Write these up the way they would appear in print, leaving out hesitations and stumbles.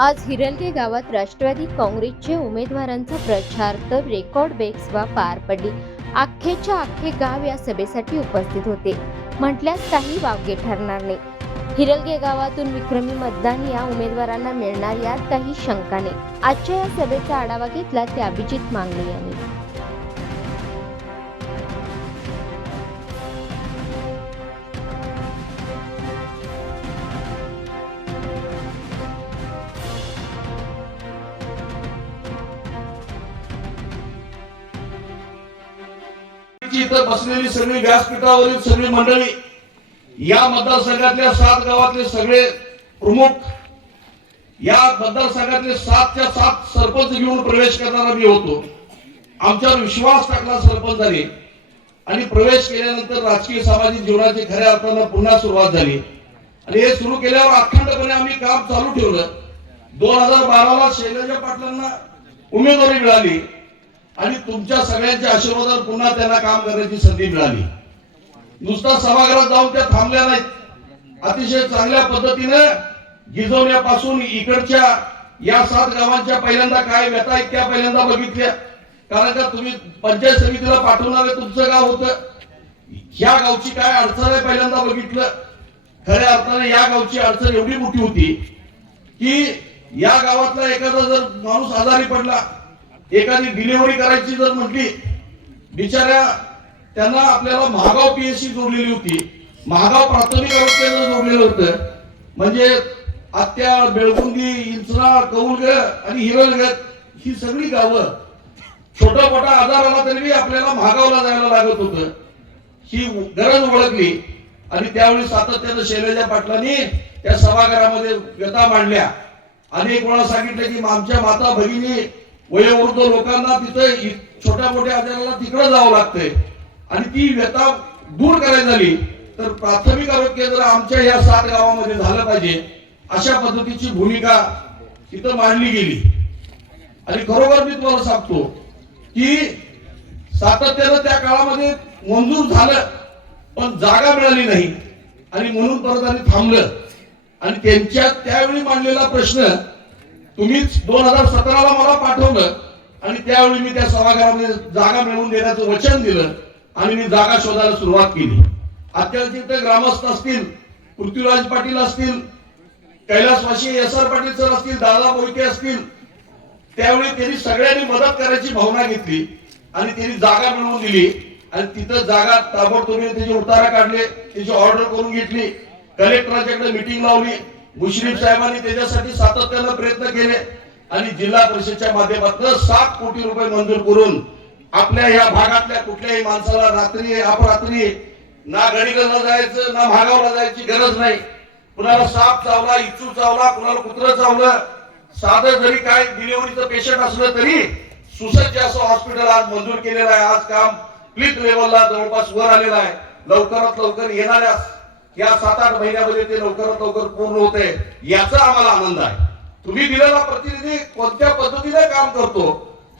आज हिरलगे गावात राष्ट्रवादी काँग्रेसचे उमेदवारांचा प्रचार तर रेकॉर्ड बेक्सवा पार पडली. अख्खेच्या अख्खे गाव या सभेसाठी उपस्थित होते. म्हटल्यास काही वावगे ठरणार नाही. हिरलगे गावातून विक्रमी मतदान या उमेदवारांना मिळणार यात काही शंका नाही. आजच्या या सभेचा आढावा घेतला ते अभिजित मांगले यांनी. इथं बसलेली सगळी व्यासपीठावरील सगळी मंडळी, या मतदारसंघातल्या 7 गावातले सगळे प्रमुख, या मतदारसंघातले 7च्या 7 सरपंच घेऊन प्रवेश करणारा मी होतो. आमच्यावर विश्वास टाकला सरपंचाने आणि प्रवेश केल्यानंतर राजकीय सामाजिक जीवनाची खऱ्या अर्थानं पुन्हा सुरुवात झाली. आणि हे सुरू केल्यावर अखंडपणे आम्ही काम चालू ठेवलं. 2012ला शैलजा पाटलांना उमेदवारी मिळाली आणि तुमच्या सगळ्यांच्या आशीर्वादाने पुन्हा त्यांना काम करण्याची संधी मिळाली. नुसता सभागृहात जाऊन त्या थांबल्या नाहीत, अतिशय चांगल्या पद्धतीने गिजवण्यापासून इकडच्या या 7 गावांच्या पहिल्यांदा काय व्यथा आहेत त्या पहिल्यांदा बघितल्या. कारण का तुम्ही पंचायत समितीला पाठवणारे तुमचं गाव होतं, ह्या गावची काय अडचण आहे पहिल्यांदा बघितलं. खऱ्या अर्थाने या गावची अडचण एवढी मोठी होती की या गावातला एखादा जर माणूस आजारी पडला, एखादी डिलिव्हरी करायची जर म्हटली, बिचाऱ्या त्यांना आपल्याला महागाव पीएससी जोडलेली होती, महागाव प्राथमिक आरोग्य केंद्र जोडलेलं होतं. म्हणजे आत्या, बेळगुंदी, इंचरा, कौलग आणि हिरलगत ही सगळी गावं छोटा मोठा आजार आला तरी आपल्याला महागावला जायला लागत होतं. ही गरज ओळखली आणि त्यावेळी सातत्यानं शैलजा पाटलांनी त्या सभागृहामध्ये व्यथा मांडल्या. अनेक वेळा सांगितलं की आमच्या माता भगिनी वयोवृद्ध लोकांना तिथे छोट्या मोठ्या आजाराला तिकडे जावं लागतंय आणि ती व्यथा दूर करायची झाली तर प्राथमिक आरोग्य केंद्र आमच्या या 7 गावामध्ये झालं पाहिजे, अशा पद्धतीची भूमिका तिथं मांडली गेली. आणि खरोखर मी तुम्हाला सांगतो की सातत्यानं त्या काळामध्ये मंजूर झालं पण जागा मिळाली नाही आणि म्हणून परत आणि थांबलं. आणि त्यांच्या त्यावेळी मांडलेला प्रश्न तुम्हीच 2017ला मला पाठवलं आणि त्यावेळी मी त्या सभागृहामध्ये जागा मिळवून देण्याचं वचन दिलं आणि मी जागा शोधायला सुरुवात केली. अत्यावश्यक ग्रामस्थ असतील, पृथ्वीराज पाटील असतील, कैलासवासी SR पाटील सर असतील, दादा मोहिते असतील, त्यावेळी त्यांनी सगळ्यांनी मदत करायची भावना घेतली आणि त्यांनी जागा मिळवून दिली. आणि तिथं जागा ताबडतोब त्याचे उतारा काढले, त्याची ऑर्डर करून घेतली, कलेक्टरांच्याकडे मीटिंग लावली. मुश्रीफ साहेबांनी त्याच्यासाठी सातत्यानं प्रयत्न केले आणि जिल्हा परिषदच्या माध्यमातून 7 कोटी रुपये मंजूर करून आपल्या या भागातल्या कुठल्याही माणसाला रात्री अपरात्री ना गडीला न जायचं ना महागावला जायची गरज नाही. कुणाला साप चावला, इच्छू चावला, कुणाला कुत्र चावलं, साधं जरी काय डिलिव्हरीचं पेशंट असलं तरी सुसज्ज असं हॉस्पिटल आज मंजूर केलेलं आहे. आज काम प्लीत लेवलला जवळपास वर आलेलं आहे. लवकरात लवकर येणाऱ्या या 7-8 महिन्यामध्ये ते लवकरात लवकर पूर्ण होते, याचा आम्हाला आनंद आहे. तुम्ही दिलेला प्रतिनिधी कोणत्या पद्धतीने काम करतो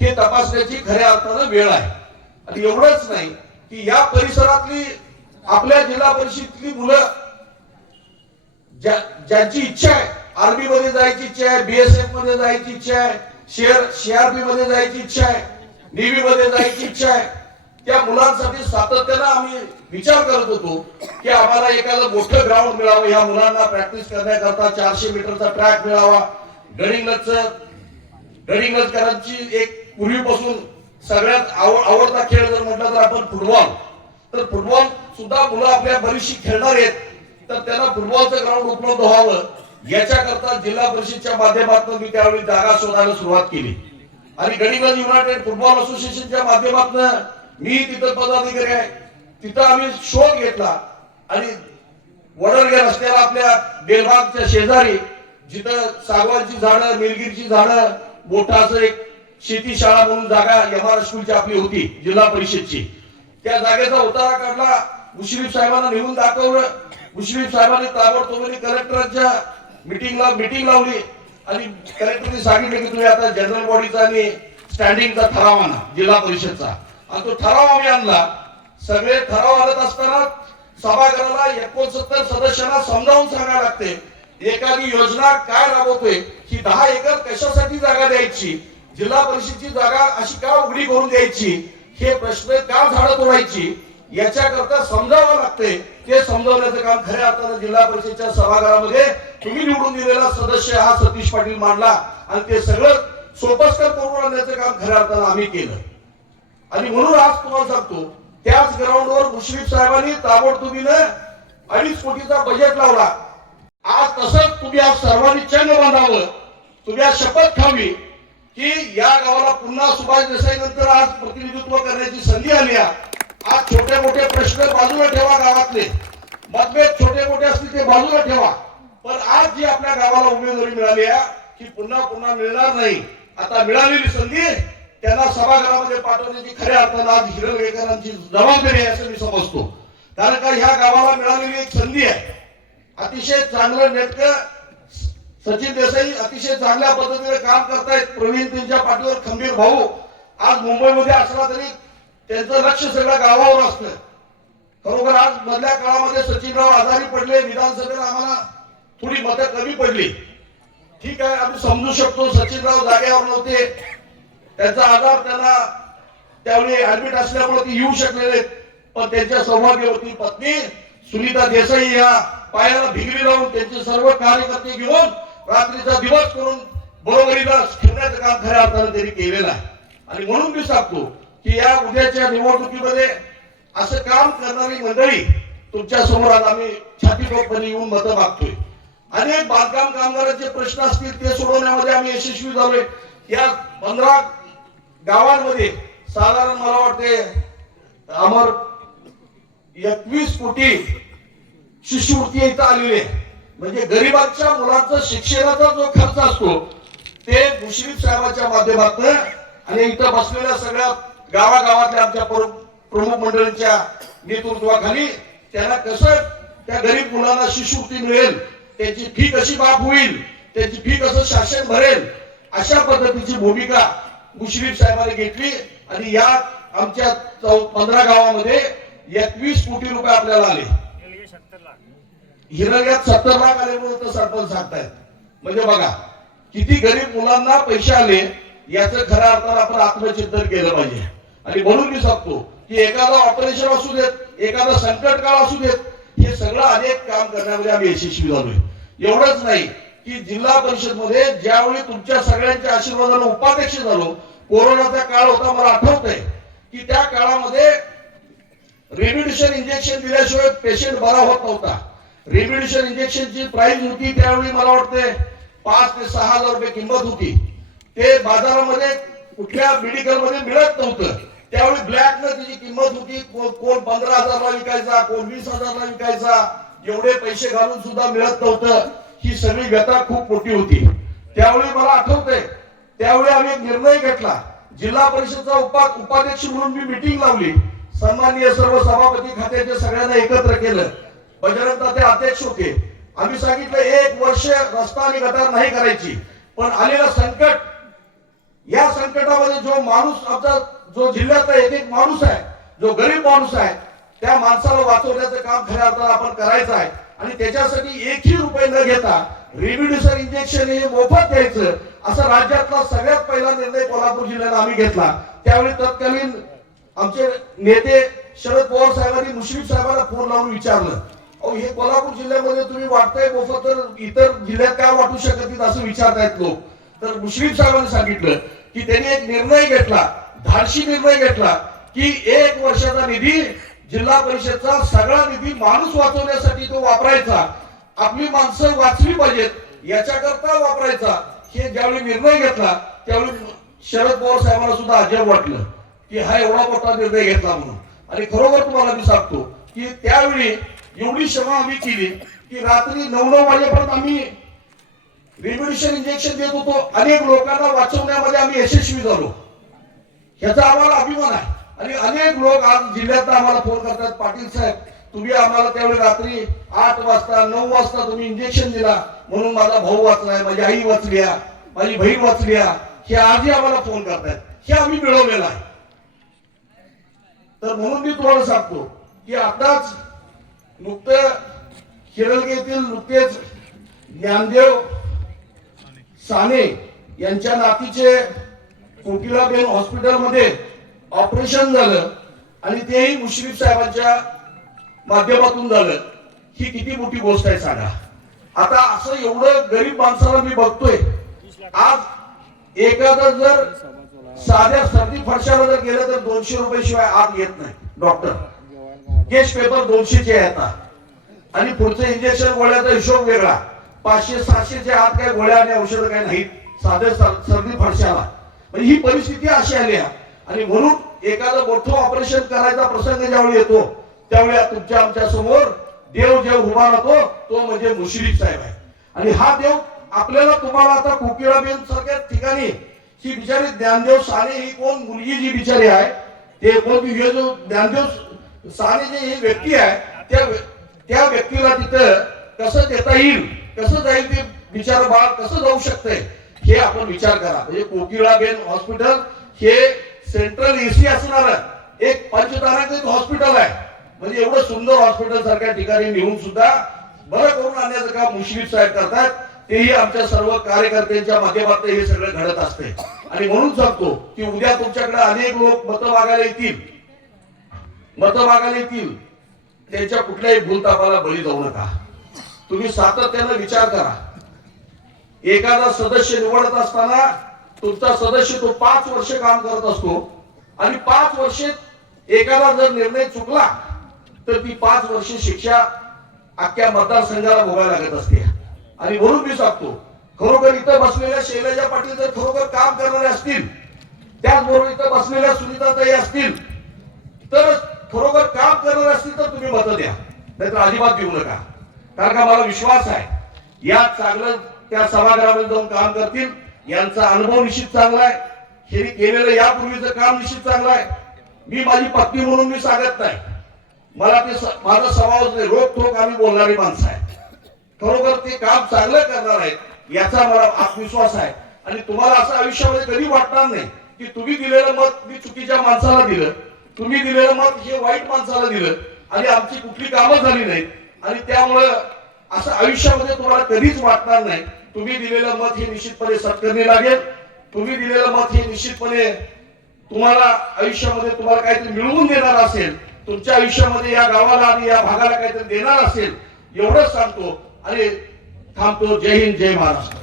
हे तपासण्याची खऱ्या अर्थानं वेळ आहे. आणि एवढंच नाही की या परिसरातली आपल्या जिल्हा परिषदेतली मुलं ज्यांची इच्छा आहे, आर्मी मध्ये जायची इच्छा आहे, BSF मध्ये जायची इच्छा आहे, CRP मध्ये जायची इच्छा आहे, नेव्ही मध्ये जायची इच्छा आहे, त्या मुलांसाठी सातत्यानं आम्ही विचार करत होतो की आम्हाला एखादं मोठं ग्राउंड मिळावं, या मुलांना प्रॅक्टिस करण्याकरता 400 मीटरचा ट्रॅक मिळावा. गडिंग्लजकरांची एक पूर्वीपासून सगळ्यात आवडता खेळ जर म्हटलं तर आपण फुटबॉल, तर फुटबॉल सुद्धा मुलं आपल्या बरीचशी खेळणार आहेत, तर त्यांना फुटबॉलचं ग्राउंड उपलब्ध व्हावं याच्याकरता जिल्हा परिषदच्या माध्यमातून मी त्यावेळी जागा शोधायला सुरुवात केली. आणि गडिंग्लज युनायटेड फुटबॉल असोसिएशनच्या माध्यमातून मी तिथं पदाधिकारी आहे, तिथं आम्ही शोध घेतला आणि वडरगे रस्त्याला आपल्या बेलबागच्या शेजारी जिथं सागवानची झाडं, निलगिरीची झाडं, मोठा असं एक शेती शाळा म्हणून जागा MR स्कूलची आपली होती जिल्हा परिषदची, त्या जागेचा उतारा काढला. मुश्रीफ साहेबांना नेऊन दाखवलं. मुश्रीफ साहेबांनी ताबडतोब कलेक्टरांच्या मीटिंग लावली आणि कलेक्टरने सांगितलं की तुम्ही आता जनरल बॉडीचा आणि स्टँडिंगचा ठराव आणा जिल्हा परिषदचा. आणि तो ठराव आम्ही आणला. सगळे ठराव आणत असताना सभागृहाला 69 सदस्यांना समजावून सांगायला लागते एखादी योजना काय राबवतोय, ही 10 एकर कशासाठी जागा द्यायची, जिल्हा परिषदची जागा अशी का उघडी करून द्यायची, हे प्रश्न का झाडं तोडायची, याच्याकरता समजावं लागतंय. ते समजावण्याचं काम खऱ्या अर्थानं जिल्हा परिषदेच्या सभागृहामध्ये तुम्ही निवडून दिलेला सदस्य हा सतीश पाटील मांडला आणि ते सगळं सोपस्कर करून आणण्याचं काम खऱ्या अर्थानं आम्ही केलं. आणि म्हणून आज तुम्हाला सांगतो, त्याच ग्राउंडवर मुश्रीफ साहेबांनी ताबडतोबीनं 2.5 कोटीचा बजेट लावला. आज तसंच तुम्ही आज सर्वांनी चंग बांधावं, तुम्ही आज शपथ खावी की या गावाला पुन्हा सुभाष देसाई नंतर आज प्रतिनिधित्व करण्याची संधी आली आहे. आज छोटे मोठे प्रश्न बाजूला ठेवा, गावातले मतभेद छोटे मोठे असतील ते बाजूला ठेवा, पण आज जी आपल्या गावाला उमेदवारी मिळाली आहे की पुन्हा मिळणार नाही. आता मिळालेली संधी त्यांना सभागृहामध्ये पाठवण्याची खऱ्या अर्थानं आज हिरलगेकरांची जबाबदारी आहे असं मी समजतो. कारण का ह्या गावाला मिळालेली एक संधी आहे. अतिशय चांगलं नेटकं सचिन देसाई अतिशय चांगल्या पद्धतीने काम करतायत. प्रवीण त्यांच्या पाठीवर खंबीर भाऊ आज मुंबईमध्ये असला तरी त्यांचं लक्ष सगळं गावावर असतं. खरोखर आज मधल्या काळामध्ये सचिनराव आजारी पडले, विधानसभेला आम्हाला थोडी मतं कमी पडली. ठीक आहे, आम्ही समजू शकतो, सचिनराव जागेवर नव्हते, त्यांचा आजार त्यांना त्यावेळी ऍडमिट असल्यामुळे ते येऊ शकले नाहीत. पण त्यांच्या सौभाग्यवती पत्नी सुनीता देसाई या पायाला भिगरी लावून त्यांचे सर्व कार्यकर्ते घेऊन रात्रीचा दिवस करून बरोबरीला ठेवण्याचं काम खऱ्या अर्थानं त्यांनी केलेलं आहे. आणि म्हणून मी सांगतो की या उद्याच्या निवडणुकीमध्ये असं काम करणारी मंडळी तुमच्या समोर आज आम्ही छातीटोपपणे येऊन मतं मागतोय. अनेक बांधकाम कामगारांचे प्रश्न असतील ते सोडवण्यामध्ये आम्ही यशस्वी झालोय. या 15 गावांमध्ये साधारण मला वाटते अमर 21 कोटी शिष्यवृत्ती इथं आलेली आहे. म्हणजे गरिबांच्या मुलांचा शिक्षणाचा जो खर्च असतो ते मुश्रीफ साहेबांच्या माध्यमातून आणि इथं बसलेल्या सगळ्या गावागावातल्या आमच्या प्रमुख मंडळींच्या नेतृत्वाखाली त्यांना कसं त्या गरीब मुलांना शिष्यवृत्ती मिळेल, त्यांची फी कशी माफ होईल, त्यांची फी कसं शासन भरेल, अशा पद्धतीची भूमिका मुश्रीफ साहेबांनी घेतली. आणि या आमच्या 15 गावामध्ये 21 कोटी रुपये आपल्याला आले. हिरण्यात 70 लाख आले म्हणून तर सरपंच सांगतायत. म्हणजे बघा किती गरीब मुलांना पैसे आले, याचं खऱ्या अर्थानं आपण आत्मचिंतन केलं पाहिजे. आणि म्हणून मी सांगतो की एखादा ऑपरेशन असू देत, एखादा संकट काळ असू देत, हे सगळं अनेक काम करण्यामध्ये आम्ही यशस्वी झालोय. एवढंच नाही की जिल्हा परिषद मध्ये ज्यावेळी तुमच्या सगळ्यांच्या आशीर्वादाने उपाध्यक्ष झालो, कोरोनाचा काळ होता, मला आठवत आहे की त्या काळामध्ये रेम्युनिशन इंजेक्शन दिल्याशिवाय पेशंट बरा होत नव्हता. रेम्युनिशन इंजेक्शनची प्राइस होती त्यावेळी मला वाटते 5 ते 6 हजार रुपये किंमत होती. ते बाजारामध्ये कुठल्या मेडिकल मध्ये मिळत नव्हतं. त्यावेळी ब्लॅक न त्याची किंमत होती. कोण 15,000ला विकायचा, कोण 20,000ला विकायचा. एवढे पैसे घालून सुद्धा मिळत नव्हतं. ही सगळी व्यथा खूप मोठी होती. त्यावेळी मला आठवतंय, त्यावेळी आम्ही एक निर्णय घेतला. जिल्हा परिषदचा उपाध्यक्ष म्हणून मी मीटिंग लावली. सन्माननीय सर्व सभापती खात्याचे सगळ्यांना एकत्र केलं. बजरंग तात्या अध्यक्ष होते. आम्ही सांगितलं 1 वर्ष रस्ता आणि गटार नाही करायची, पण आलेलं संकट, या संकटामध्ये जो माणूस आमचा जो जिल्ह्यातला एक माणूस आहे, जो गरीब माणूस आहे, त्या माणसाला वाचवण्याचं काम खऱ्या अर्थानं आपण करायचं आहे. आणि त्याच्यासाठी 1ही रुपये न घेता रेम्युनिशन इंजेक्शन हे मोफत द्यायचं, असा राज्यातला सगळ्यात पहिला निर्णय कोल्हापूर जिल्ह्यात आम्ही घेतला. त्यावेळी तत्कालीन आमचे नेते शरद पवार साहेबांनी मुश्रीफ साहेबांना फोन लावून विचारलं, अहो हे कोल्हापूर जिल्ह्यामध्ये तुम्ही वाटताय मोफत, तर इतर जिल्ह्यात काय वाटू शकत नाही असं विचारतायत लोक. तर मुश्रीफ साहेबांनी सांगितलं की त्यांनी एक निर्णय घेतला, धाडशी निर्णय घेतला की 1 वर्षाचा निधी, जिल्हा परिषदचा सगळा निधी माणूस वाचवण्यासाठी तो वापरायचा, आपली माणसं वाचली पाहिजेत याच्याकरता वापरायचा. हे ज्यावेळी निर्णय घेतला त्यावेळी शरद पवार साहेबांना सुद्धा अजब वाटलं की हा एवढा मोठा निर्णय घेतला म्हणून. आणि खरोखर तुम्हाला मी सांगतो की त्यावेळी एवढी श्रम आम्ही केली की रात्री 9-9 वाजेपर्यंत आम्ही रेम्युनिशन इंजेक्शन देत होतो. अनेक लोकांना वाचवण्यामध्ये आम्ही यशस्वी झालो. ह्याचा आम्हाला अभिमान आहे. आणि अनेक लोक आज जिल्ह्यात आम्हाला फोन करतात, पाटील साहेब तुम्ही आम्हाला त्यावेळी रात्री 8 वाजता 9 वाजता तुम्ही इंजेक्शन दिला म्हणून माझा भाऊ वाचलाय, माझी आई वाचली, माझी बहीण वाचली, हे आजही आम्हाला फोन करतात. हे आम्ही मिळवलेलं आहे. तर म्हणून मी तुम्हाला सांगतो की आताच नुकतं केरळ येथील नुकतेच ज्ञानदेव साने यांच्या नातीचे कोकिलाबेन हॉस्पिटलमध्ये ऑपरेशन झालं आणि तेही मुश्रीफ साहेबांच्या माध्यमातून झालं. ही किती मोठी गोष्ट आहे सांगा. आता असं एवढं गरीब माणसाला मी बघतोय. आज एखादं जर साध्या सर्दी फडशाला जर गेलं तर 200 रुपये शिवाय आत येत नाही डॉक्टर. केस पेपर 200 चे येतात आणि पुढचं इंजेक्शन गोळ्याचा हिशोब वेगळा. 500-600 च्या आत काय गोळ्या आणि औषधं काय नाहीत साध्या सर्दी फडशाला. म्हणजे ही परिस्थिती अशी आली आहे. आणि म्हणून एखादं मोठं ऑपरेशन करायचा प्रसंग ज्यावेळी येतो त्यावेळी तुमच्या आमच्या समोर देव जे उभा राहतो तो म्हणजे मुश्रीफ साहेब आहे. आणि हा देव आपल्याला तुम्हाला आता कोकिळाबेन सारख्या ठिकाणी ही बिचारी ज्ञानदेव साने ही कोण मुलगी जी बिचारी आहे ते कोण हे जो ज्ञानदेव साने जे ही व्यक्ती आहे त्या व्यक्तीला तिथं कसं देता येईल, कसं जाईल ते बिचार बाळ कसं जाऊ शकते हे आपण विचार करा. म्हणजे कोकिळाबेन हॉस्पिटल हे सेंट्रल एसी असणार एक पंचतारांकित हॉस्पिटल आहे. म्हणजे एवढं सुंदर हॉस्पिटल सारख्या ठिकाणी नेऊन सुद्धा बरं करून आणण्याचं काम मुश्रीफ साहेब करतात. तेही आमच्या सर्व कार्यकर्त्यांच्या माध्यमातून हे सगळं घडत असते. आणि म्हणून सांगतो की उद्या तुमच्याकडे अनेक लोक मतं मागायला येतील. त्यांच्या कुठल्याही भूलतापाला बळी जाऊ नका. तुम्ही सातत्यानं विचार करा. एखादा सदस्य निवडत असताना तुमचा सदस्य तो 5 वर्ष काम करत असतो आणि 5 वर्षात एखादा जर निर्णय चुकला तर ती 5 वर्ष शिक्षा अख्ख्या मतदारसंघाला भोगायला लागत असते. आणि म्हणून मी सांगतो खरोखर इथं बसलेल्या शैलजा पाटील जर खरोखर काम करणारे असतील, त्याचबरोबर इथं बसलेल्या सुनीताताई असतील तर खरोखर काम करणारे असतील तर तुम्ही मतं द्या, नाहीतर अजिबात देऊ नका. कारण का मला विश्वास आहे या चांगलं त्या सभागृहामध्ये जाऊन काम करतील. यांचा अनुभव निश्चित चांगला आहे. हे केलेलं यापूर्वीचं काम निश्चित चांगलं आहे. मी माझी पत्नी म्हणून मी सांगत नाही. मला ते माझा स्वभावच नाही. रोखोक आम्ही बोलणारी माणसं आहे. खरोखर ते काम चांगलं करणार आहेत याचा मला आत्मविश्वास आहे. आणि तुम्हाला असं आयुष्यामध्ये कधी वाटणार नाही की तुम्ही दिलेलं मत मी चुकीच्या माणसाला दिलं, तुम्ही दिलेलं मत हे वाईट माणसाला दिलं आणि आमची कुठली कामं झाली नाहीत. आणि त्यामुळं असं आयुष्यामध्ये तुम्हाला कधीच वाटणार नाही. तुम्ही दिलेलं मत हे निश्चितपणे सत्कारणी लागेल. तुम्ही दिलेलं मत हे निश्चितपणे तुम्हाला आयुष्यामध्ये तुम्हाला काहीतरी मिळवून देणार असेल, तुमच्या आयुष्यामध्ये या गावाला आणि या भागाला काहीतरी देणार असेल एवढंच सांगतो आणि थांबतो. जय हिंद, जय महाराष्ट्र.